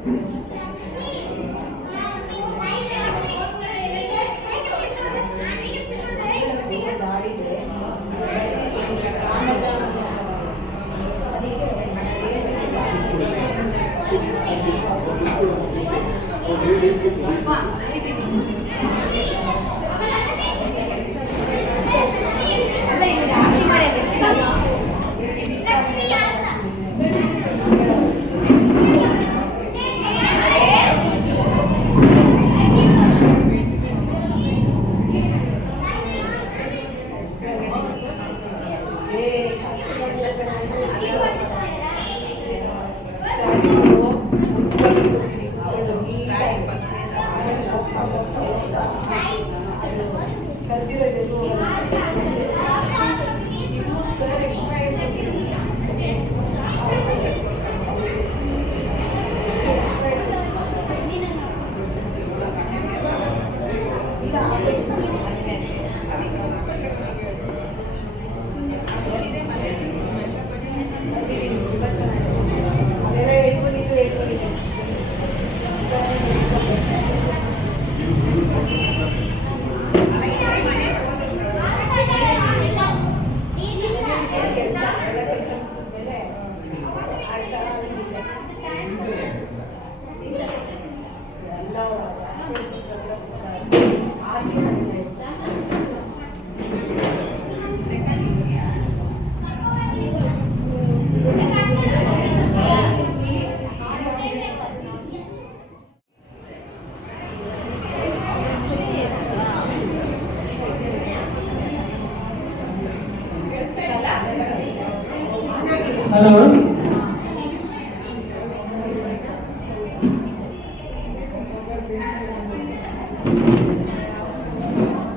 Hello,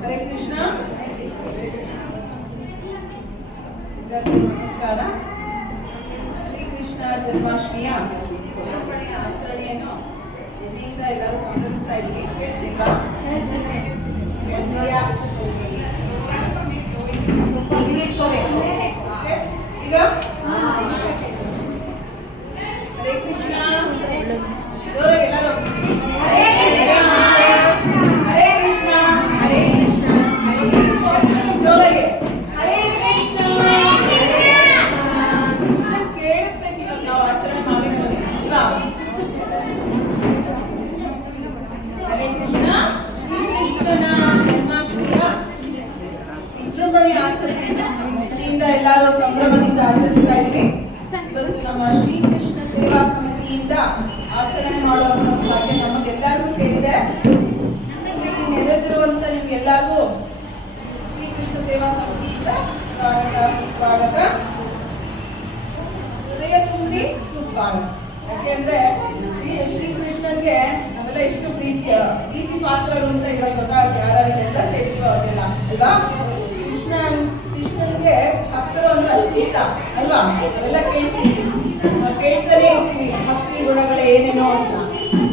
Hare Krishna. ನಮಸ್ಕಾರ. ಶ್ರೀಕೃಷ್ಣ ಜನ್ಮಾಷ್ಟಮಿಯ ವಿಜೃಂಭಣೆಯ ಆಚರಣೆಯನ್ನು ನಿನ್ನೆಯಿಂದ ಎಲ್ಲರೂ ಸಂಭ್ರಮಿಸ್ತಾ ಇದ್ದೀವಿ. ಕೇಳಿಸ್ತಿಲ್ವಾ? ಕೇಳಿಸ್ತಿದ್ಯಾ? ಈಗ ಹರೇ ಕೃಷ್ಣ. ಜೋರಾಗಿ ಎಲ್ಲರೂ ಹರೇ ಕೃಷ್ಣ, ಹರೇ ಕೃಷ್ಣ, ಹರೇ ಕೃಷ್ಣ, ಹರೇ ಕೃಷ್ಣ. ಜೋರಾಗಿ ಹರೇ ಕೃಷ್ಣ, ಹರೇ ಕೃಷ್ಣ. ಕೇಳಿಸ್ಬೇಕು ಇವಾಗ ನಾವು ಆಚರಣೆ ಮಾಡಿರೋದು ಅಲ್ವಾ? ಹರೇ ಕೃಷ್ಣ. ಶ್ರೀಕೃಷ್ಣನ ಜನ್ಮಾಷ್ಟಮಿಯ ವಿಜೃಂಭಣೆಯ ಆಚರಣೆಯನ್ನು ಮನೆಯಿಂದ ಎಲ್ಲರೂ ಸಂಭ್ರಮದಿಂದ ಆಚರಿಸ್ತಾ ಇದ್ವಿ. ಇವತ್ತು ನಮ್ಮ ಶ್ರೀಕೃಷ್ಣ ಸೇವಾ ಸಮಿತಿಯಿಂದ ಆಚರಣೆ ಮಾಡುವಂತ ಭಾಗ್ಯ ನಮಗೆಲ್ಲರಿಗೂ ಸೇರಿದೆ. ಇಲ್ಲಿ ನೆಲೆದಿರುವಂತ ನಿಮ್ಗೆಲ್ಲರಿಗೂ ಶ್ರೀಕೃಷ್ಣ ಸೇವಾ ಸಮಿತಿಯಿಂದ ಸ್ವಾಗತ, ಹೃದಯ ತುಂಬಿ ಸುಸ್ವಾಗತ. ಯಾಕೆಂದ್ರೆ ಶ್ರೀಕೃಷ್ಣನ್ಗೆ ನಾವೆಲ್ಲ ಎಷ್ಟು ಪ್ರೀತಿ ಪಾತ್ರರು ಅಂತ ಈಗ ಗೊತ್ತಾಗುತ್ತೆ. ಯಾರೆಲ್ಲ ಸೇರ್ತೀವೋ ಅವರೆಲ್ಲ ಅಲ್ವಾ? ಕೃಷ್ಣನ್ಗೆ ಭಕ್ತರು ಅಂದ್ರೆ ಅಷ್ಟು ಇಷ್ಟ ಅಲ್ವಾ? ಅವೆಲ್ಲ ಕೇಳ್ತಾನೆ ಇರ್ತೀವಿ ಭಕ್ತಿ ಗುಣಗಳು ಏನೇನೋ ಅಂತ.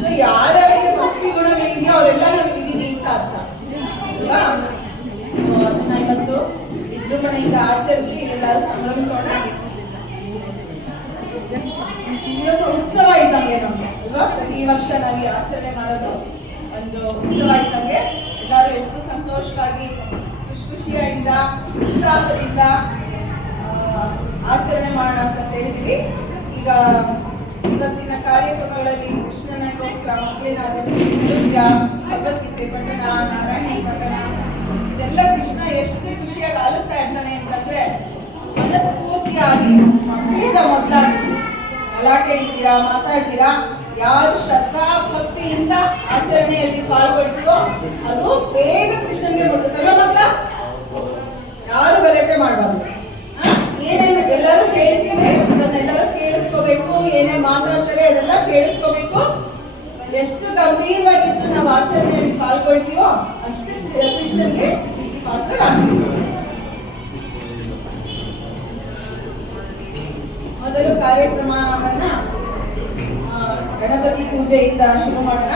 ಸೊ ಯಾರಿಗೆ ಭಕ್ತಿ ಗುಣಗಳಿದೆಯೋ ಅವರೆಲ್ಲ ನಾವು ಇದೀವಿ ಅಂತ ಅರ್ಥ ಅಲ್ವಾ? ಅದನ್ನ ಇವತ್ತು ವಿಜೃಂಭಣೆಯಿಂದ ಆಚರಿಸಿ ಎಲ್ಲರೂ ಸಂಭ್ರಮಿಸೋಣ. ಇವತ್ತು ಉತ್ಸವ ಇದ್ದಂಗೆ ನಮ್ಗೆ ಅಲ್ವಾ? ಪ್ರತಿ ವರ್ಷ ನಾವು ಆಚರಣೆ ಮಾಡೋದು ಒಂದು ಉತ್ಸವ ಇದ್ದಂಗೆ. ಎಲ್ಲರೂ ಎಷ್ಟು ಸಂತೋಷವಾಗಿ ಖುಷಿಯಿಂದ ಉತ್ಸಾಹದಿಂದ ಆಚರಣೆ ಮಾಡೋಣ ಅಂತ ಸೇರಿದ್ವಿ. ಈಗ ಇವತ್ತಿನ ಕಾರ್ಯಕ್ರಮಗಳಲ್ಲಿ ಕೃಷ್ಣನಿಗೋಸ್ಕರ ಮಕ್ಕಳಿನ ನೃತ್ಯ, ಭಗವದ್ಗೀತೆ ಪಠಣ, ನಾರಾಯಣ ಪಠಣ, ಇದೆಲ್ಲ ಕೃಷ್ಣ ಎಷ್ಟು ಖುಷಿಯಾಗಿ ಆಲಿಸ್ತಾ ಇರ್ತಾನೆ ಅಂತಂದ್ರೆ ಮನಸ್ಫೂರ್ತಿಯಾಗಿ ಮಕ್ಕಳಿಂದ ಮೊದಲಾಗಿ ಗಲಾಟೆ ಇದ್ದೀರಾ, ಮಾತಾಡ್ತೀರಾ, ಯಾರು ಶ್ರದ್ಧಾ ಭಕ್ತಿಯಿಂದ ಆಚರಣೆಯಲ್ಲಿ ಪಾಲ್ಗೊಳ್ತೀವೋ ಅದು ಬೇಗ ಕೃಷ್ಣನಿಗೆ ಮುಟ್ಟುತ್ತಲ್ಲ. ಮಕ್ಕಳ ಯಾರು ಗಲಾಟೆ ಮಾಡಬಾರ್ದು. ಏನೇನು ಎಲ್ಲರೂ ಕೇಳ್ತೀವಿ ಅದನ್ನೆಲ್ಲರೂ ಕೇಳಿಸ್ಕೋಬೇಕು. ಏನೇನು ಮಾತಾಡ್ತಾರೆ ಅದೆಲ್ಲ ಕೇಳಿಸ್ಕೋಬೇಕು. ಎಷ್ಟು ಗಂಭೀರವಾಗಿದ್ದು ನಾವು ಆಚರಣೆಯಲ್ಲಿ ಪಾಲ್ಗೊಳ್ತೀವೋ ಅಷ್ಟೇ ಕೃಷ್ಣನ್ಗೆ ಪಾತ್ರ ಆಗ್ತೀವಿ. ಮೊದಲು ಕಾರ್ಯಕ್ರಮವನ್ನ ಗಣಪತಿ ಪೂಜೆಯಿಂದ ಶುರು ಮಾಡೋಣ.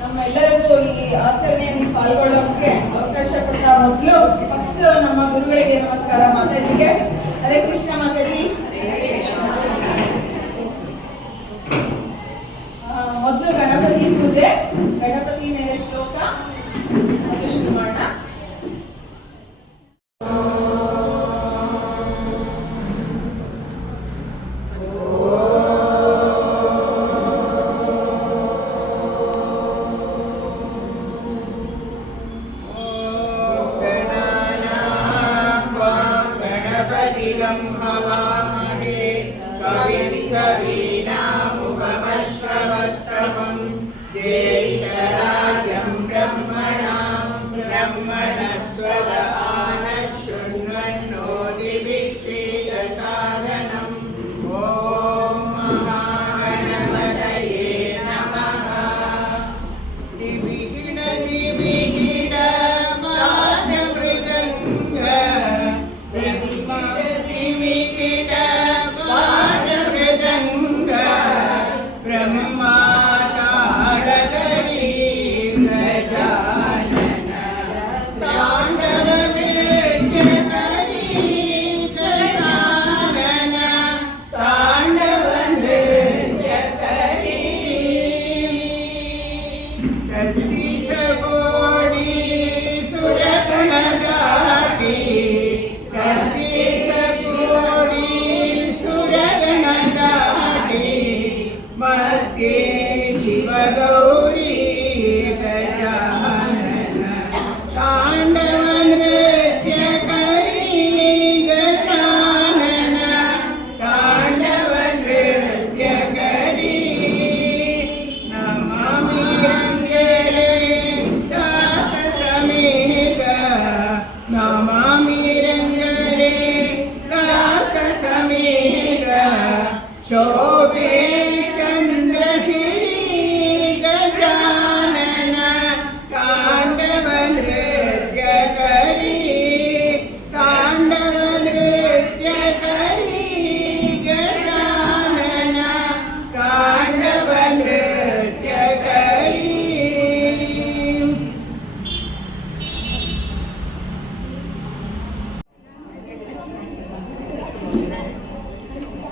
ನಮ್ಮೆಲ್ಲರಿಗೂ ಈ ಆಚರಣೆಯಲ್ಲಿ ಪಾಲ್ಗೊಳ್ಳೋಕೆ ಅವಕಾಶ ಕೊಟ್ಟ ಮೊದಲು ಫಸ್ಟ್ ನಮ್ಮ ಗುರುಗಳಿಗೆ ನಮಸ್ಕಾರ. ಮಾತಾಜಿಗೆ ಹರೇ ಕೃಷ್ಣ. ಮಾತಾಜಿ ಮೊದಲು ಗಣಪತಿ ಪೂಜೆ, ಗಣಪತಿ ಮೇಲೆ ಶ್ಲೋಕ ಅದು ಶುರು ಮಾಡೋಣ.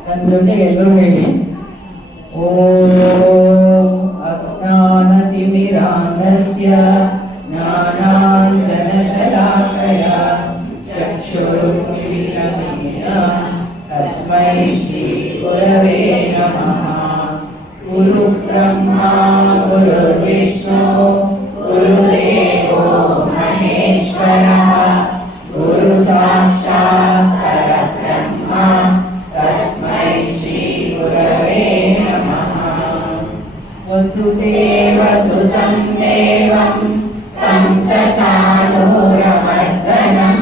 ನನ್ನ ಜೊತೆಗೆ ಎಲ್ಲರೂ ಹೇಳಿ. ಓಂ ಅಜ್ಞಾನತಿಮಿರಾಂಧಸ್ಯ ಜ್ಞಾನಾಂಜನಶಲಾಕಯ ಚಕ್ಷುರುನ್ಮಿಲಿತಮೇನ ತಸ್ಮೈ ಶ್ರೀ ಗುರವೇ ನಮಃ. ಗುರು ಬ್ರಹ್ಮ ಗುರುರ್ವಿಷ್ಣು ಗುರುದೇವೋ ಮಹೇಶ್ವರಃ ಗುರು ಸಾಕ್ಷಾತ್ ಪರಬ್ರಹ್ಮ ತಸ್ಮೈ ಶ್ರೀ ಗುರವೇ ನಮಃ. ವಸುದೇವ ಸುತಂ ದೇವಂ ಕಂಸಚಾಣೂರಮರ್ದನಂ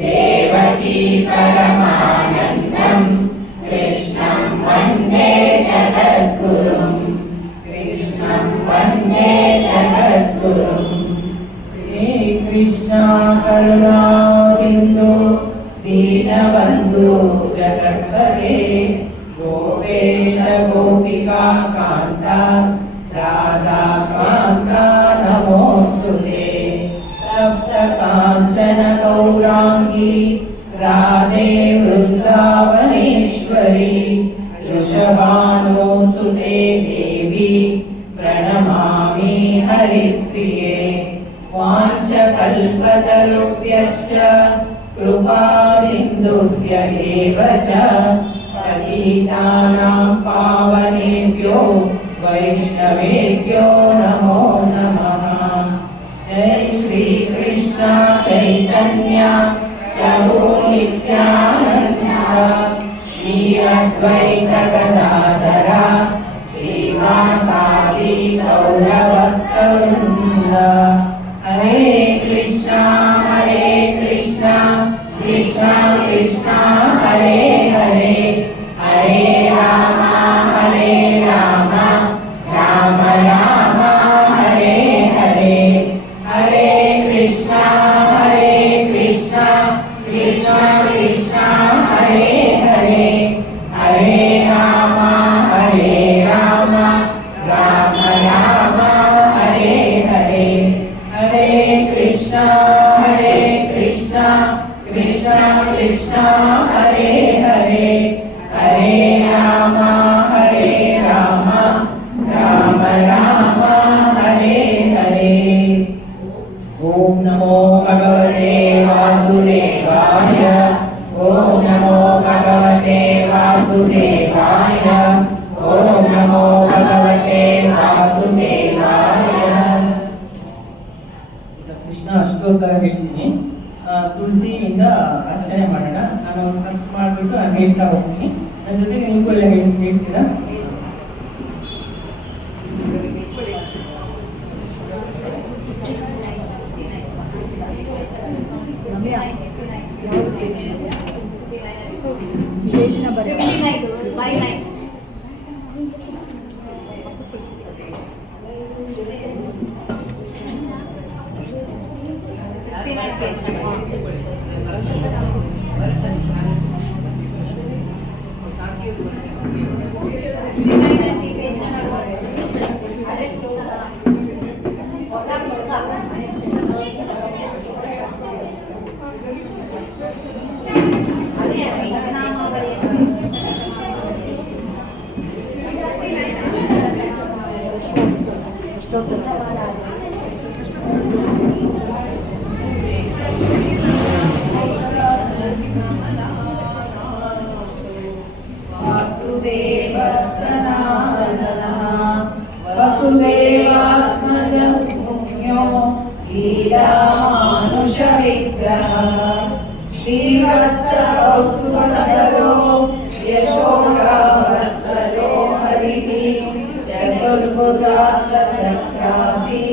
ದೇವಕೀ ಪರಮಾನಂದಂ ಕೃಷ್ಣಂ ವಂದೇ ಜಗದ್ಗುರುಂ. ಕೃಷ್ಣಂ ವಂದೇ ಜಗದ್ಗುರುಂ. ಹೇ ಕೃಷ್ಣ ಕರುಣಾ ಸಿಂಧು ದೀನಬಂಧು ಜಗತ್ಪತೆ ಗೋಪೇಶ ಗೋಪಿಕಾ ಕಾಂತ ರಾಧಾ ಕಾಂತ ನಮೋಸ್ತುತೆ. ಸಪ್ತ ಕಾಂಚನ ಗೌರಾಂಗಿ ರಾಧೆ ವೃಂದಾವನೇಶ್ವರಿ ವೃಷಭಾನುಸುತೆ ದೇವಿ ಪ್ರಣಮಾಮಿ ಹರಿಪ್ರಿಯೆ. ವಾಂಛಕಲ್ಪತರುಭ್ಯಶ್ಚ ಕೃಪಾ ಸಿಂಧುಭ್ಯ ಏವ ಚ ಪತಿತಾನಾಂ ಪಾವನೇಭ್ಯೋ ವೈಷ್ಣವೇಭ್ಯೋ ನಮೋ ನಮಃ. ಜೈ ಶ್ರೀ ಕೃಷ್ಣ ಚೈತನ್ಯ ಪ್ರಭು ನಿತ್ಯಾನಂದ ಶ್ರೀ ಅದ್ವೈತ ಗದಾಧರ ಶ್ರೀವಾಸಾದಿ ಗೌರಭಕ್ತವೃಂದ. ಹರೇ ಕೃಷ್ಣ ಕೃಷ್ಣ ಕೃಷ್ಣ ಹರೇ ಹರೇ ಹರೇ ರಾಮ ರಾಮ ರಾಮ ಹರೇ ಹರೇ. ಹರೇ ಕೃಷ್ಣ ಕೃಷ್ಣ ಕೃಷ್ಣ ಹರೇ ಹರೇ ಹರೇ ರಾಮ ರಾಮ ಇಂದ ಆಚರಣೆ ಮಾಡೋಣ. ನಾನು ಫಸ್ಟ್ ಮಾಡಿಬಿಟ್ಟು ನಾನು ಹೇಳ್ತಾ ಹೋಗ್ತೀನಿ. ನನ್ನ ಜೊತೆಗೆ ನಿಮಗೂ ಎಲ್ಲ ಹೇಳ್ತೀರಾ? लीलामानुषविग्रह श्रीवत्सकौस्तुभधरो यशोगावत्सलो हरिः चतुर्भुजान्तचक्रासि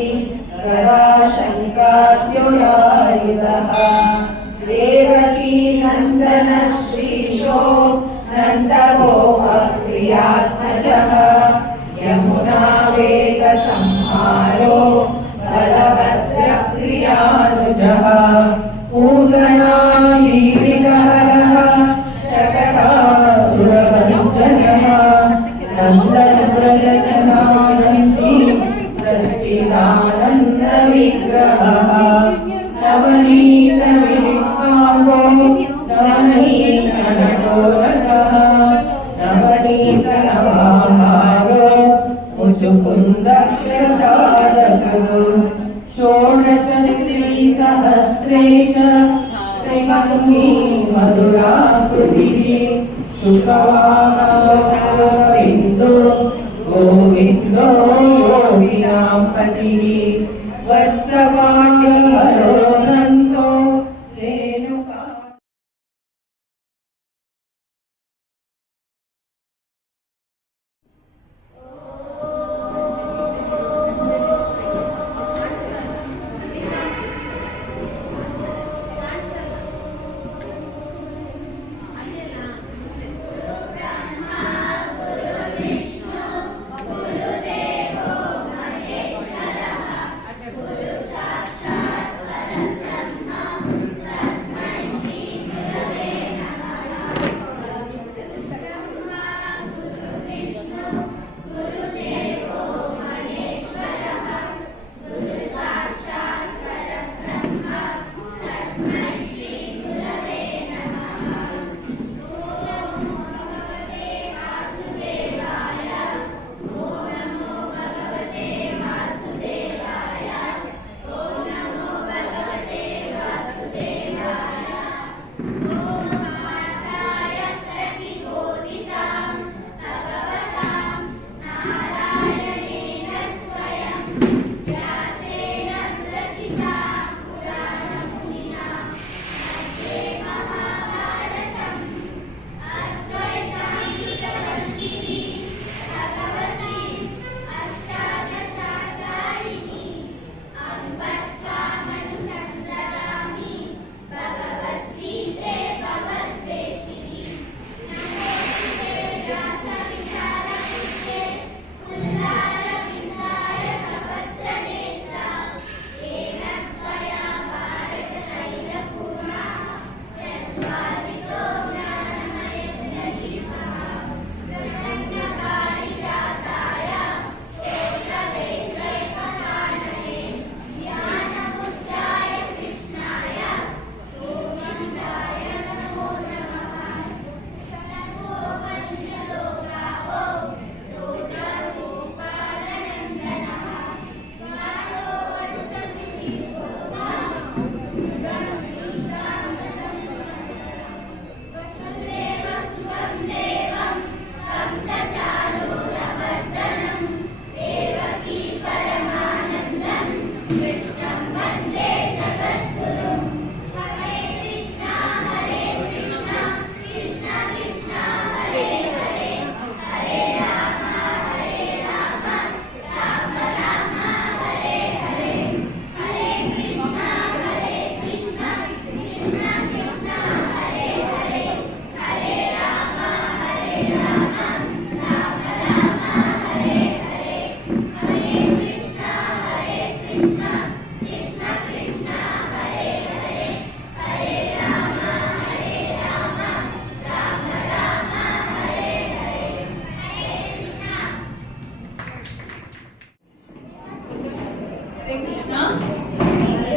गदाशङ्काद्युडायुधः देवकी नन्दन श्रीशो नन्दगोपप्रियात्मजः यमुना वेगसंहारो बलभद्रप्रियानुजः पूतनालीविहरः शकटासुरभञ्जनः नन्दव्रजजनानन्दी सच्चिदानन्दविग्रहः नवनीतविनिर्मागो नवनीतनटोरथः नवनीतनवाहारो मुचुकुन्दप्रसादकः षोडशश्रीसहस्रेश श्रीमन्मी मधुराकृतिः शुकवाहारविन्दो गोविन्दो योगिनां पतिः वत्सवाण्यहरो सन्तो रेणुका। ಹರೇ ಕೃಷ್ಣ.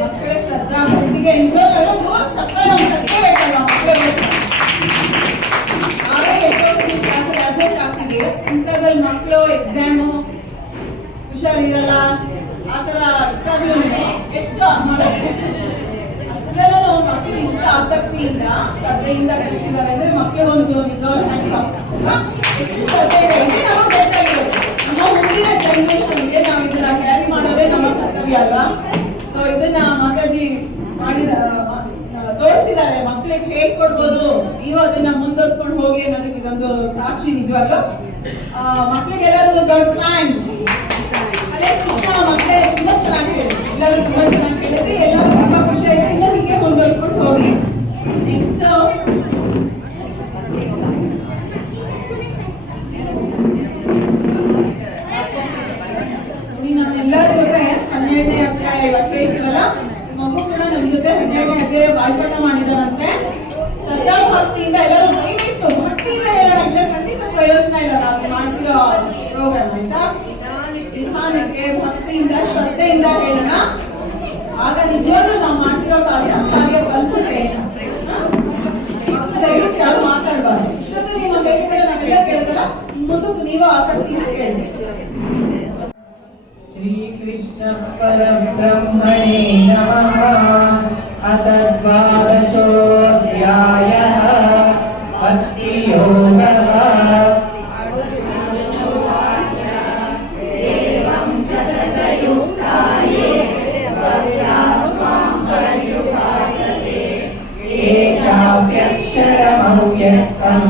ಮಕ್ಕಳ ಶ್ರದ್ಧಾ ಭಕ್ತಿಗೆ ನಿಜವಾಗ್ಲೂ ಚಪ್ಪಾಳೆ ತಟ್ಟಬೇಕಲ್ಲ ಮಕ್ಕಳಿಗೆ. ನಾವೇ ಎಷ್ಟೊಂದು ಕ್ಲಾಸಲ್ಲಿ ಅಡ್ಮಿಟ್ ಆಗ್ತಿದ್ದೀವಿ, ಇಂಥದ್ರಲ್ಲಿ ಮಕ್ಕಳು ಎಕ್ಸಾಮು ಹುಷಾರಿರಲ್ಲ ಆ ಥರ ಇದ್ದಾಗಲೂ ಎಷ್ಟು ಮಾಡೋದು. ಅಷ್ಟೆಲ್ಲ ಮಕ್ಕಳು ಇಷ್ಟ ಆಸಕ್ತಿಯಿಂದ ಶ್ರದ್ಧೆಯಿಂದ ಕಲಿತಿದ್ದಾರೆ ಅಂದ್ರೆ ಮಕ್ಕಳಿಗೆ ಒಂದು ನಿಜವಾಗ್ಲೂ ಹ್ಯಾಂಡ್ಸ್ ಆಫ್ ಅಲ್ವಾ? ಎಷ್ಟು ಶ್ರದ್ಧೆ ಇದೆ ಅಂದ್ರೆ ನಾವು ಗೊತ್ತಾಗಿರೋದು. ನಮ್ಮ ಮುಂದಿನ ಜನರೇಷನ್ಗೆ ನಾವು ಇದನ್ನ ಕ್ಯಾರಿ ಮಾಡೋದೇ ನಮ್ಮ ಕರ್ತವ್ಯ ಅಲ್ವಾ? ಸೊ ಇದನ್ನ ಮಾತಾಜಿ ಮಾಡಿದ ತೋರಿಸಿದ್ದಾರೆ. ಮಕ್ಕಳಿಗೆ ಹೇಳ್ಕೊಡ್ಬೋದು, ನೀವು ಅದನ್ನ ಮುಂದುವರ್ಸ್ಕೊಂಡು ಹೋಗಿ ಅನ್ನೋದಕ್ಕೆ ಇದೊಂದು ಸಾಕ್ಷಿ. ನಿಜವಾಗ್ಲೂ ಮಕ್ಕಳಿಗೆಲ್ಲರಿಗೂ ದೊಡ್ಡ ಥ್ಯಾಂಕ್ಸ್. ಅದೇ ಕೃಷ್ಣ ಮಕ್ಕಳೇ ತುಂಬಾ ಚೆನ್ನಾಗಿ ಹೇಳಿದ್ರು, ಎಲ್ಲರೂ ತುಂಬಾ ಚೆನ್ನಾಗಿ ಹೇಳಿದ್ರಿ, ಎಲ್ಲರೂ ತುಂಬಾ ಖುಷಿ ಆಯ್ತು. ಇನ್ನೂ ಹೀಗೆ ಮುಂದುವರ್ಸ್ಕೊಂಡು ಹೋಗಿ. ನೆಕ್ಸ್ಟ್ ನಮ್ಮೆಲ್ಲರ ಜೊತೆ 12ನೇ ಅಧ್ಯಾಯ ಇವತ್ತು ಹೇಳ್ತೀವಲ್ಲ, ಮಗು ಕೂಡ ನಮ್ಮ ಜೊತೆ 12ನೇ ಅಧ್ಯಾಯ ಬಾಯ್ಪಾಠ ಮಾಡಿದಾರಂತೆ. ಶ್ರದ್ಧಾ ಭಕ್ತಿಯಿಂದ ಎಲ್ಲರೂ ದಯವಿಟ್ಟು ಭಕ್ತಿಯಿಂದ ಹೇಳೋಣ, ಖಂಡಿತ ಪ್ರಯೋಜನ ಇಲ್ಲ ನಾವು ಮಾಡ್ತಿರೋ ಪ್ರೋಗ್ರಾಮ್ ಆಯ್ತಾ. ನಿಧಾನಕ್ಕೆ ಭಕ್ತಿಯಿಂದ ಶ್ರದ್ಧೆಯಿಂದ ಹೇಳೋಣ, ಆಗ ನಿಜವಾಗ್ಲೂ ನಾವು ಮಾಡ್ತಿರೋ ಕಾರ್ಯ ಫಲಿಸುತ್ತೆ. ದಯವಿಟ್ಟು ಯಾರು ಮಾತಾಡಬಾರ್ದು. ಇಷ್ಟೊತ್ತು ನಿಮ್ಮ ಬೇಕಿದ್ರೆ ನಾವೆಲ್ಲ ಕೇಳ್ತಲ್ಲ, ಮುಂದಕ್ಕೆ ನೀವು ಆಸಕ್ತಿಯಿಂದ ಕೇಳಿ. ಶ್ರೀ ಕೃಷ್ಣ ಪರಬ್ರಹ್ಮಣೇ ನಮಃ. ಅಥ ದ್ವಾದಶೋऽಧ್ಯಾಯಃ ಭಕ್ತಿಯೋಗಃ. चाप्यक्षरमव्यक्तं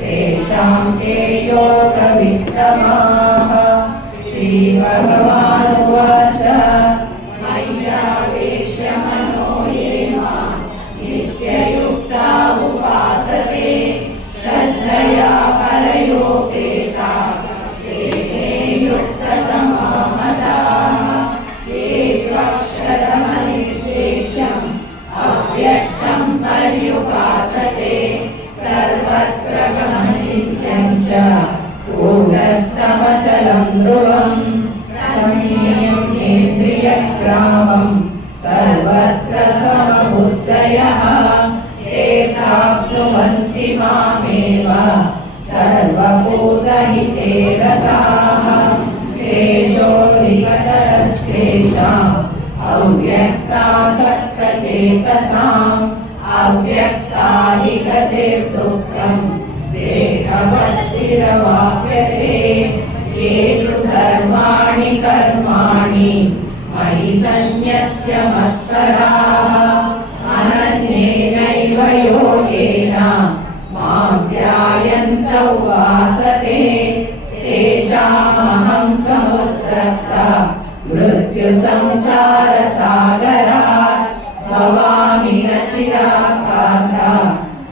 तेषां के योगवित्तमाः. श्रीभगवानुवाच मय्यावेश्य मनो ये मां नित्ययुक्ता उपासते श्रद्धया परयोपेता ते मे युक्ततमा मताः. ये त्वक्षरमनिर्देश्यम् अव्यक्तं पर्युपासते सर्वत्र गमचिन्त्यं च कूटस्थमचलं ध्रुवम्. संयम्येन्द्रियग्रामं सर्वत्र समबुद्धयः ते प्राप्नुवन्ति मामेव सर्वभूतहिते रताः. तेषोऽधिकतरस्तेषाम् अव्यक्तासक्तचेतसाम् अव्यक्ता हि गतिर्दुःखम् देहवद्भिरवाप्यते. ये तु सर्वाणि कर्माणि मयि सन्न्यस्य मत्पराः अनन्येनैव योगेन मां ध्यायन्त उपासते तेषामहं समुद्रतः मृत्युसंसारसागरात् भवामि न चिरात्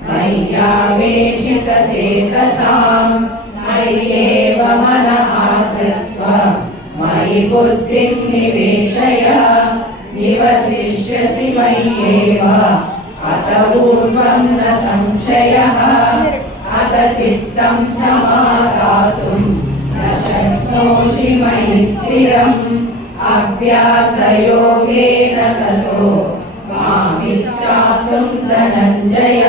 मय्यावेशितचेतसां मय्येव मनः आधत्स्व मयि बुद्धिं निवेशय निवसिष्यसि मय्येव अत ऊर्ध्वं न संशयः. अत चित्तं समादातुं न शक्नोषि मयि स्थिरम् अभ्यासयोगेन ततो मामिच्छाप्तुं धनञ्जय.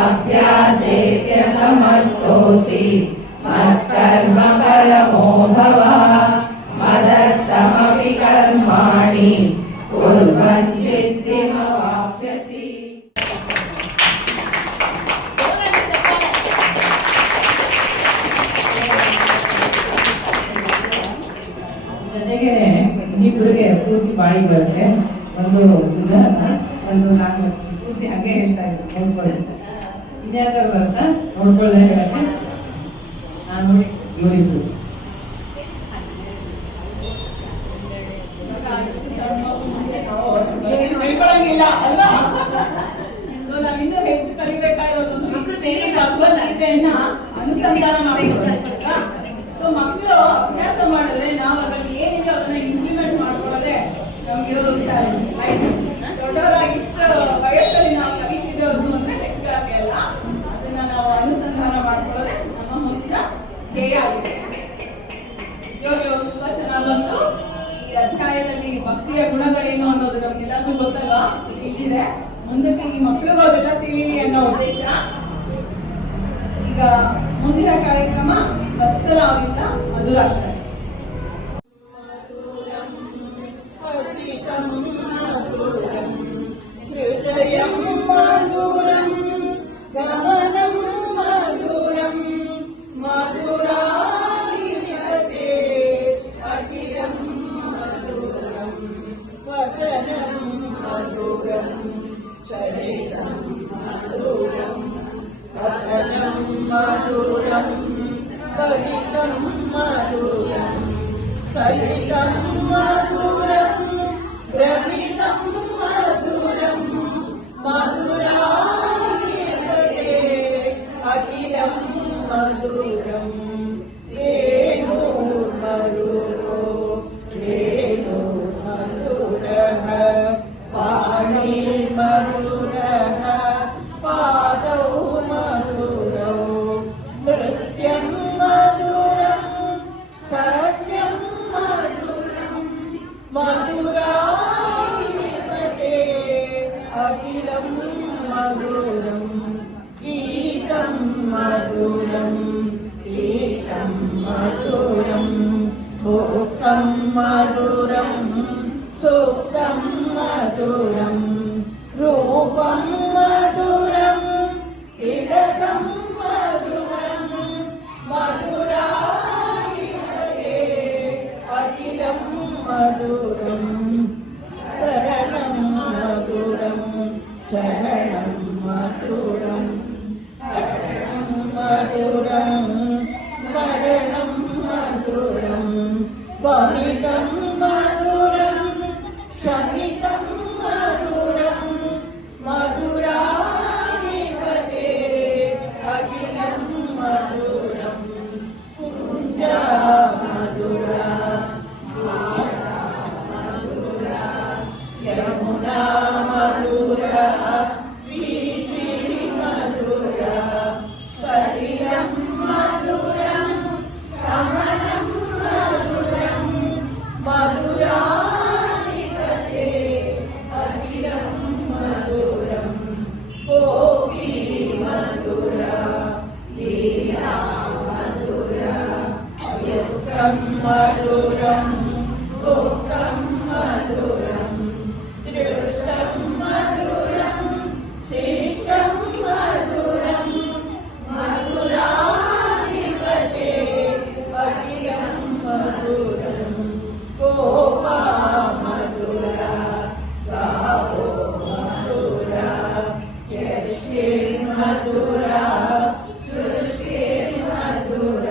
अभ्यासेऽप्यसमर्थोऽसि मत्कर्म परमो भव. मदर्थमपि कर्माणि कुर्वन् सिद्धिमवाप्स्यसि. ಜೊತೆಗೆ ಇಬ್ಬರಿಗೆ ಪೂರ್ತಿ ಬಾಯಿ ಬರುತ್ತೆ. ಒಂದು ಸುಧಾರಣ, ಒಂದು ನಾನು ಪೂರ್ತಿ ಹಾಗೆ ಹೇಳ್ತಾ ಇದ್ದೆ, ನೋಡ್ಕೊಳ್ಳಿ. ಇದ್ಯಾವ್ದಾರು ಬರುತ್ತಾ ನೋಡ್ಕೊಳ್ಳೆ ಹೇಳಕ್ಕೆ? ನಾನು ಇವರಿದ್ದು ತಿಳ್ಕೊಳ್ಳಂಗಿಲ್ಲ ಅಲ್ಲ. ಸೊ ನಾವಿನ್ನೂ ಹೆಚ್ಚು ಕಲಿಬೇಕಾಗಿರೋದು ಭಗವದ್ಗೀತೆಯನ್ನ ಅನುಸಂಧಾನ ಮಾಡಬೇಕು. ಸೊ ಮಕ್ಕಳು ಅಭ್ಯಾಸ ಮಾಡಿದ್ರೆ ನಾವು ಅದರಲ್ಲಿ ಏನಿದೆ ಅದನ್ನ ಇಂಪ್ಲಿಮೆಂಟ್ ಮಾಡ್ಕೊಳ್ಳೋದೇ ನಮ್ಗಿರೋ ಚಾಲೆಂಜ್. ದೊಡ್ಡವರಾಗಿ ಇಷ್ಟ ವಯಸ್ಸಲ್ಲಿ ನಾವು ಕಲಿತಿದ್ದವ್ರು ಅಂದ್ರೆ ನೆಕ್ಸ್ಟ್ ಆಗಿ ಅಲ್ಲ, ಅದನ್ನ ನಾವು ಅನುಸಂಧಾನ ಮಾಡ್ಕೊಳ್ಳೋದೇ ನಮ್ಮ ಮುಂದಿನ ಧ್ಯೇಯ ಆಗಿದೆ. ಇವಾಗ ತುಂಬಾ ಚೆನ್ನಾಗಿ ಬಂತು. ಈ ಅಧ್ಯಾಯದಲ್ಲಿ ಭಕ್ತಿಯ ಗುಣಗಳೇನು ಅನ್ನೋದು ನಮ್ಗೆಲ್ಲರಿಗೂ ಗೊತ್ತಲ್ವಾ, ತಿಳಿದಿದೆ. ಮುಂದಕ್ಕೆ ಈ ಮಕ್ಕಳಿಗೂ ಅದೆಲ್ಲ ತಿಳಿಯಲಿ ಅನ್ನೋ ಉದ್ದೇಶ. ಈಗ ಮುಂದಿನ ಕಾರ್ಯಕ್ರಮ ವತ್ಸಲ ಅವರಿಂದ ಮಧುರಾಷ್ಟಮಿ. ಹೃದಯಂ ಮಧುರಂ ಗಮನಂ ಮಧುರಂ ಮಧುರಾಧಿಪತೆ ಅಖಿಲಂ ಮಧುರಂ ವಚನಂ ಮಧುರಂ ಚರಿತಂ ಮಧುರಂ ವಚನಂ ಮಧುರಂ ಕಲಿತಂ ಮಧುರಂ ಚರಿತಂ ಮಧುರಂ ಪ್ರಮಿತಂ ಮಧುರಂ ಮಧುರಾಧಿಪತೆ ಅಖಿಲಂ ಮಧುರಂ ವೇಣುರ್ಮಧುರೋ ವೇಣುರ್ಮಧುರಃ ಪಾಣಿರ್ಮಧುರಃ ಪಾದೌ ಮಧುರೌ ನೃತ್ಯಂ ಮಧುರಂ ಸತ್ಯಂ ಮಧುರಂ ಮಧುರಾಧಿಪತೆ ಅಖಿಲಂ ಮಧುರಂ ಗೀತಂ ಮಧುರಂ ಗೀತಂ ಮಧುರಂ ಭೋಕ್ತಂ ಮಧುರಂ ಸೂಕ್ತಂ ಮಧುರಂ ರೂಪಂ ಮಧುರಂ ತಿಲಕಂ ಮಧುರಂ ಮಧುರಾಧಿಪತೆ ಅಖಿಲಂ ಮಧುರಂ ಶರಣಂ ಮಧುರಂ ಶರಣಂ ಮಧುರಂ ಶರಣಂ ಮಧುರಂ ಸ್ಮರಣಂ ಮಧುರಂ ಸಮಿತಂ ಮಧುರಂ ಶಮಿತಂ ಮಧುರಂ ಮಧುರಾಧಿಪತೆ ಅಖಿಲಂ ಮಧುರಂ ಕುಂಜಾ ಮಧುರ ಯಮುನಾ ಮಧುರ ವೀಚಿ ಮಧುರ ಸಲಿಲಂ ಮಧುರಂ ಕಮಲಂ ಮಧುರಂ ಮಧುರಾಧಿಪತೆ ಅಖಿಲಂ ಮಧುರಂ ಗೋಪಿ ಮಧುರ ಲೀಲಾ ಮಧುರ ಯುಕ್ತಂ ಮಧುರಂ ಭೋಕ್ತಂ ಮಧುರಂ ದೃಷ್ಟಂ ಮಧುರಂ ಶಿಷ್ಟಂ ಮಧುರಂ ಮಧುರಾಧಿಪತೆ ಅಖಿಲಂ ಮಧುರಂ ಗೋಪಾ ಮಧುರ ಗಾವೋ ಮಧುರ ಯಶ್ಮಿರ್ಮಧುರ ಸೃಷ್ಟಿರ್ಮಧುರ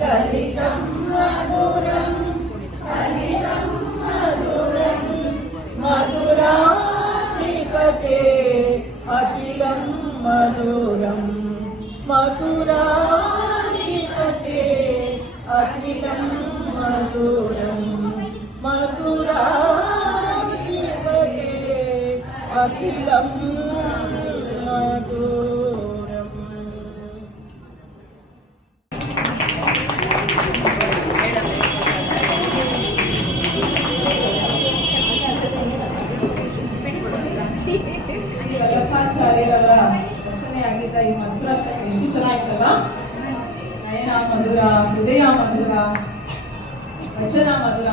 ದಲಿತಂ ಮಧುರಂ ಫಲಿತಂ ಮಧುರಂ ಮಧುರಾಧಿಪತೆ ಅಖಿಲಂ ಮಧುರಂ ಮಧುರಾಧಿಪತೆ ಅಖಿಲಂ ಮಧುರಂ ಮಧುರಾಧಿಪತೆ ಅಖಿಲಂ ಮಧುರಂ. ವಲ್ಲಭಾಚಾರ್ಯರವರ ರಚನೆಯಾಗಿದ್ದ ಈ ಮಧುರಾಷ್ಟಮಿ ಎಷ್ಟು ಚೆನ್ನಾಗಿತ್ತಲ್ಲ. ನಯನ ಮಧುರ, ಹೃದಯ ಮಧುರ, ವಚನ ಮಧುರ,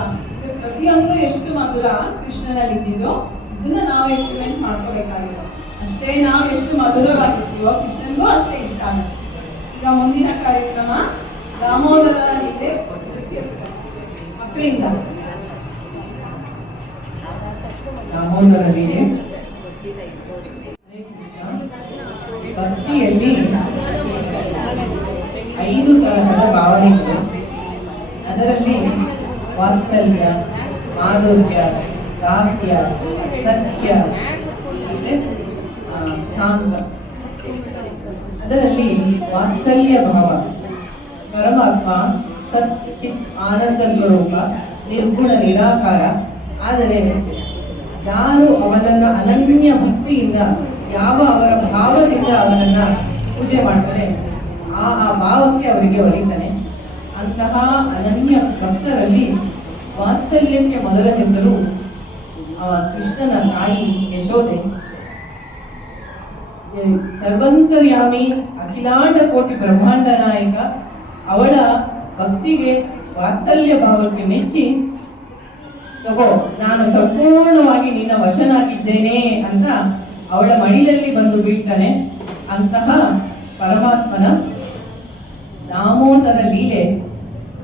ಪ್ರತಿಯೊಂದು ಎಷ್ಟು ಮಧುರ ಕೃಷ್ಣನಲ್ಲಿ ಇದ್ದಿದ್ದು. ಇದನ್ನ ನಾವು ಇಂಪ್ಲಿಮೆಂಟ್ ಮಾಡ್ಕೋಬೇಕಾಗಿದೆ. ಅಷ್ಟೇ ನಾವು ಎಷ್ಟು ಮಧುರವಾಗಿರ್ತೀವೋ ಕೃಷ್ಣನ್ಗೂ ಅಷ್ಟೇ ಇಷ್ಟ ಆಗುತ್ತೆ. ಈಗ ಮುಂದಿನ ಕಾರ್ಯಕ್ರಮ ದಾಮೋದರನ ಲೀಲೆ ಮಕ್ಕಳಿಂದ. ದಾಮೋದರ ಲೀಲೆ ಭಕ್ತಿಯಲ್ಲಿ 5 ತರಹದ ಭಾವನೆಗಳು. ಅದರಲ್ಲಿ ವಾತ್ಸಲ್ಯ, ಮಾಧುರ್ಯ, ದಾಸ್ಯ, ಸತ್ಯ, ಶಾಂತ. ಅದರಲ್ಲಿ ವಾತ್ಸಲ್ಯ ಭಾವ, ಪರಮಾತ್ಮ ಸತ್ ಚಿತ್ ಆನಂದ ಸ್ವರೂಪ, ನಿರ್ಗುಣ ನಿರಾಕಾರ. ಆದರೆ ಯಾರು ಅವನನ್ನ ಅನನ್ಯ ಭಕ್ತಿಯಿಂದ, ಯಾವ ಅವರ ಭಾವದಿಂದ ಅವನನ್ನ ಪೂಜೆ ಮಾಡ್ತಾರೆ, ಆ ಭಾವಕ್ಕೆ ಅವರಿಗೆ ಒಲಿತಾನೆ. ಅಂತಹ ಅನನ್ಯ ಭಕ್ತರಲ್ಲಿ ವಾತ್ಸಲ್ಯಕ್ಕೆ ಮೊದಲ ಹೆಸರು ಕೃಷ್ಣನ ತಾಯಿ ಯಶೋದೆ. ಸರ್ವಂತರ್ಯಾಮಿ ಅಖಿಲಾಂಡ ಕೋಟಿ ಬ್ರಹ್ಮಾಂಡ ನಾಯಕ ಅವಳ ಭಕ್ತಿಗೆ ವಾತ್ಸಲ್ಯ ಭಾವಕ್ಕೆ ಮೆಚ್ಚಿ ತಗೋ ನಾನು ಸಂಪೂರ್ಣವಾಗಿ ನಿನ್ನ ವಶನಾಗಿದ್ದೇನೆ ಅಂತ ಅವಳ ಮಡಿಲಲ್ಲಿ ಬಂದು ಬೀಳ್ತಾನೆ. ಅಂತಹ ಪರಮಾತ್ಮನ ದಾಮೋದರ ಲೀಲೆ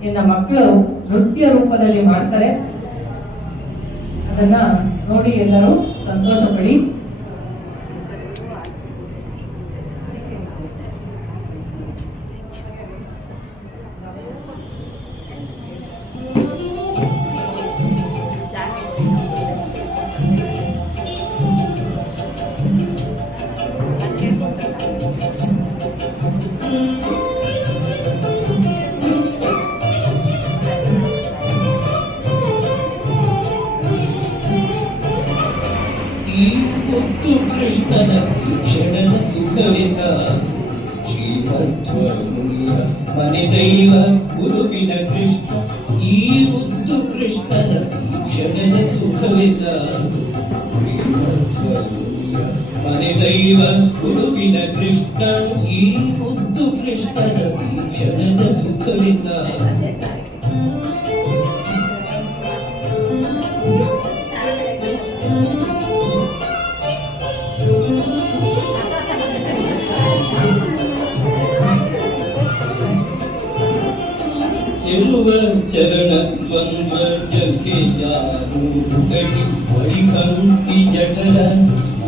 ನಿನ್ನ ಮಕ್ಕಳು ನೃತ್ಯ ರೂಪದಲ್ಲಿ ಮಾಡ್ತಾರೆ. ಅದನ್ನ ನೋಡಿ ಎಲ್ಲರೂ ಸಂತೋಷ ಪಡಿ. ಕೃಷ್ಣನ ಕ್ಷಣದ ಸುಖವಿಸ ಶ್ರೀಮಧ್ವಮುನಿಯ ಮನೆ ದೈವ ಗುರುವಿನ ಕೃಷ್ಣ. ಈ ಮುದ್ದು ಕೃಷ್ಣನ ಕ್ಷಣದ ಸುಖವಿಸ ಶ್ರೀಮಧ್ವಮುನಿಯ ಮನೆ ದೈವ ಗುರುವಿನ ಕೃಷ್ಣ. ಈ ಮುದ್ದು ಕೃಷ್ಣನ ಕ್ಷಣದ ಸುಖವಿಸ ಚೆಲುವ ಚರಣ ದ್ವಂದ್ವ ಜಕ್ಕೆ ಜಾನು ಗಡಿ ವಡಿಕಂತಿ ಜಠರ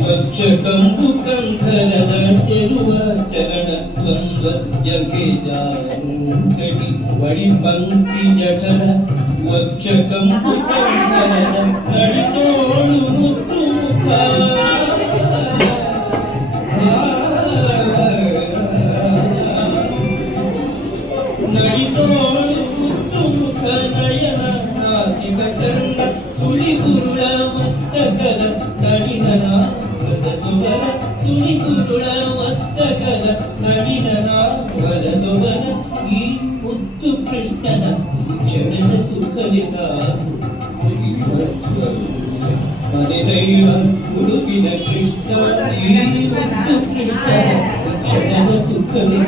ಲಕ್ಷ ಕಂಬು ಕಂಠರದ. ಚೆಲುವ ಚರಣ ದ್ವಂದ್ವ ಜಕ್ಕೆ ಜಾನು ಗಡಿ ವಡಿಪಂಕ್ತಿ ಜಠರ ಲಕ್ಷ ಕಂಬು ಕಂಠರದ. ನಡಿತೋಳು ಮುತ್ತು ಮುಖ ನಡಿತೋಳು ನಯನ ನಾಸಿಕ ಚಂದ ಸುಳಿಗುರುಳ ಮಸ್ತಕದ ನಳಿನನಾದ ಸುವರ. ಸುಳಿಗುರುಳ ಮಸ್ತಕದ ನಳಿನನಾದ ಸುವರ. ಈ ಮುತ್ತು ಕೃಷ್ಣನ ಕ್ಷಣದ ಸುಖವಿಸ ಮನೆ ದೈವ ಗುರುವಿನ ಕೃಷ್ಣ. ಈ ಮುತ್ತು ಕೃಷ್ಣನ ಕ್ಷಣದ ಸುಖವಿಸ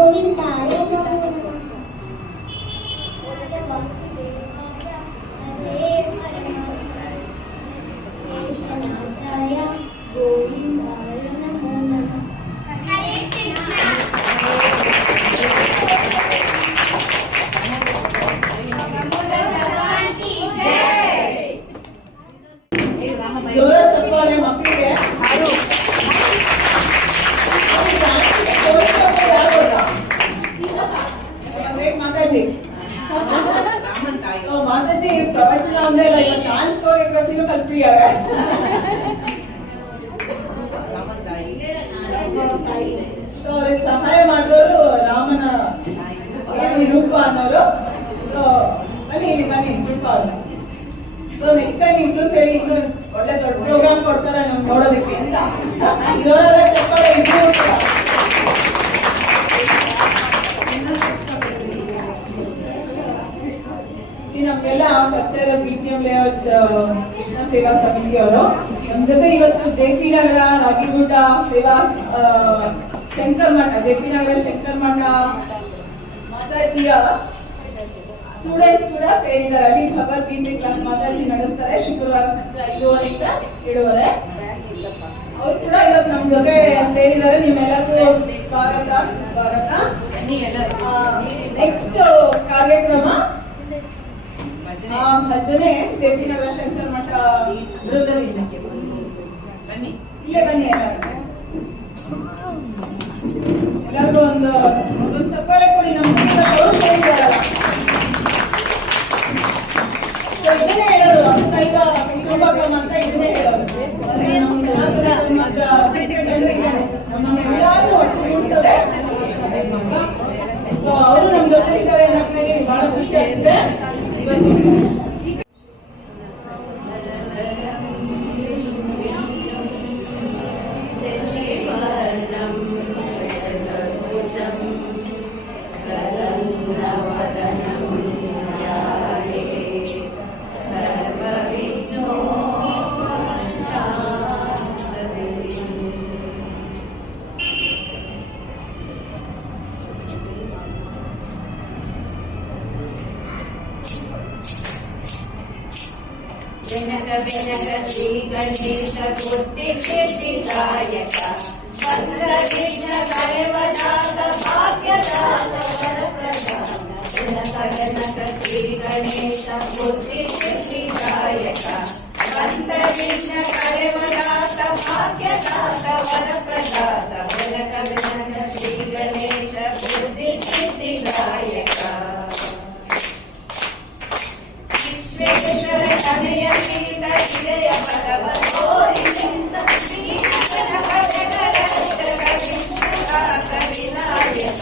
ಗೋವಿಂದಾಯ ನಮೋ ಕೇಶನಾಥಾಯ ಗೋವಿಂದಾಯ ನಮೋ ನಮಃ. ಹರೇ ಕೃಷ್ಣ. ಜೋರ ಚಪ್ಪಾಳೆ ಮಕ್ಕಳಿಗೆ. ಜೋರ ಚಪ್ಪಾಳೆ ಯಾರು ಗೊತ್ತಾ? ಮಾತಾಜಿ ಮಾತಾಜಿ ಪ್ರವಚನ ಒಂದೇ ಇಲ್ಲ, ಇವಾಗ ಡಾನ್ಸ್ ಕೋರಿಯೋಗ್ರಫಿನೂ ಕಲ್ತಿದ್ದಾರೆ. ಸೊ ಅವ್ರಿಗೆ ಸಹಾಯ ಮಾಡಿದವರು ರಾಮನ ರೂಪ ಅನ್ನೋರು. ಸೊ ಬನ್ನಿ ಬನ್ನಿ ರೂಪ ಅವರು. ಸೊ ನೆಕ್ಸ್ಟ್ ಟೈಮ್ ಇಬ್ರು ಸೇರಿ ಇನ್ನು ಒಳ್ಳೆ ದೊಡ್ಡ ಪ್ರೋಗ್ರಾಮ್ ಕೊಡ್ತಾರೆ ನಮ್ಗೆ ನೋಡೋದಕ್ಕೆ ಅಂತ. ಜೋರಾದ ಚಪ್ಪಾಳೆ ಇಬ್ರು ಕೂಡ. ನಮ್ಗೆಲ್ಲ ಪರಿಚಯ BCM ಲೇಔಟ್ ಕೃಷ್ಣ ಸೇವಾ ಸಮಿತಿಯವರು. ನಮ್ಮ ಜೊತೆ ಇವತ್ತು JP ನಗರ, ರಾಗಿಗುಡ್ಡ ಸೇವಾ ಶಂಕರ್ ಮಠ, JP ನಗರ ಶಂಕರ್ ಮಠ ಮಾತಾಜಿಯ ಸ್ಟೂಡೆಂಟ್ಸ್ ಕೂಡ ಸೇರಿದ್ದಾರೆ. ಅಲ್ಲಿ ಭಗವದ್ಗೀತೆ ಕ್ಲಾಸ್ ಮಾತಾಜಿ ನಡೆಸ್ತಾರೆ ಶುಕ್ರವಾರ ಸಂಜೆ 5:30 7:30. ಅವ್ರು ಕೂಡ ಇವತ್ತು ನಮ್ಮ ಜೊತೆ ಸೇರಿದ್ದಾರೆ. ನಿಮ್ಮೆಲ್ಲರಿಗೂ ಸ್ವಾಗತ ಸ್ವಾಗತ. ನೆಕ್ಸ್ಟ್ ಕಾರ್ಯಕ್ರಮ ಭಜನೆ JP ನಗರ ಶಂಕರ್ ಮಠ ವೃಂದದಿಂದ. ಬನ್ನಿ ಇಲ್ಲೇ ಬನ್ನಿ ಎಲ್ಲರಿಗೂ ಒಂದು ಚಪ್ಪಾಳೆ ಕೊಡಿ. ನಮ್ಮ ಸೇರಿದ್ದಾರಲ್ಲ ಇದನ್ನೇ ಹೇಳೋರು, ಅಂತೈವ ಕುಟುಂಬಕಂ ಅಂತ ಇದನ್ನೇ ಹೇಳೋರು. ನಮ್ಮೆಲ್ಲರೂ ಒಟ್ಟುಗೂಡ್ತದೆ. ಅವರು ನಮ್ಮ ಜೊತೆ ಇದ್ದಾರೆ ಅನ್ನೋಕ್ಕೆ ಬಹಳ ಖುಷಿ ಆಗಿದೆ. जनक जनक श्री गणेश मूर्ति सिद्धिदायक वंद विघ्न करवदात भाग्यदात वरप्रदात जनक जनक श्री गणेश मूर्ति सिद्धिदायक वंद विघ्न करवदात भाग्यदात वरप्रदात जनक जनक श्री गणेश मूर्ति सिद्धिदायक विश्वेश्वर तनय सीत विजय भगवतोरि सिंह विनायक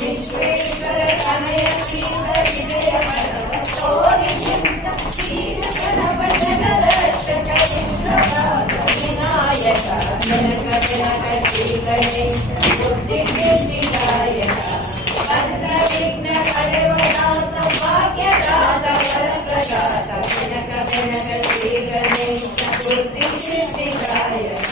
विश्वेश्वर तनय सीत विजय भगवतोरि सिंह रक्षक विनायक जनक जनक श्री गणेश बुद्धि सिद्धिदायक वंद विघ्न करवदात भाग्यदात वरप्रदात जनक जनक श्री गणेश बुद्धि सिद्धिदायक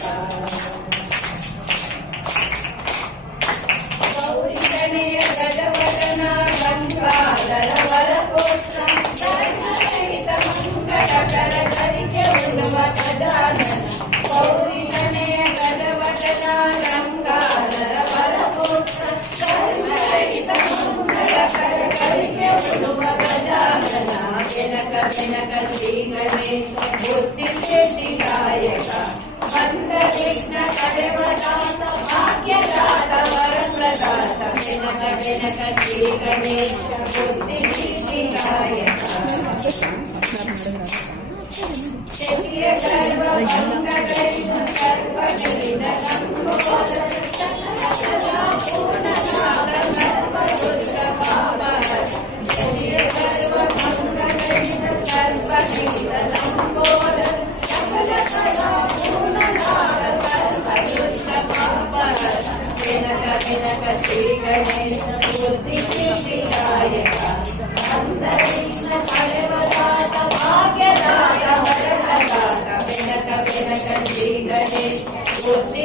गौरी गणेय गजवदन गंगाधर वरपुत्र धर्मरहित मंगलकर धरिके उन्व गजानन गौरी गणेय गजवदन गंगाधर वरपुत्र धर्मरहित मंगलकर धरिके उन्व गजानन जनक जनक श्री गणेश बुद्धि सिद्धिदायक वंद विघ्न करवदात भाग्यदात वरप्रदात जनक जनक श्री गणेश बुद्धि सिद्धिदायक शशिय गर्भ मंगलैः सर्वविद लंबोदर सकल कला पूर्णनाद सर्वदुष्ट पावहर शशिय गर्भ मंगलैः सर्वविद लंबोदर सकल कला पूर्णनाद सर्वदुष्ट पावहर जनक जनक श्री गणेश बुद्धि सिद्धिदायक वंद विघ्न करवदात भाग्यदात वरप्रदात जनक जनक श्री गणेश बुद्धि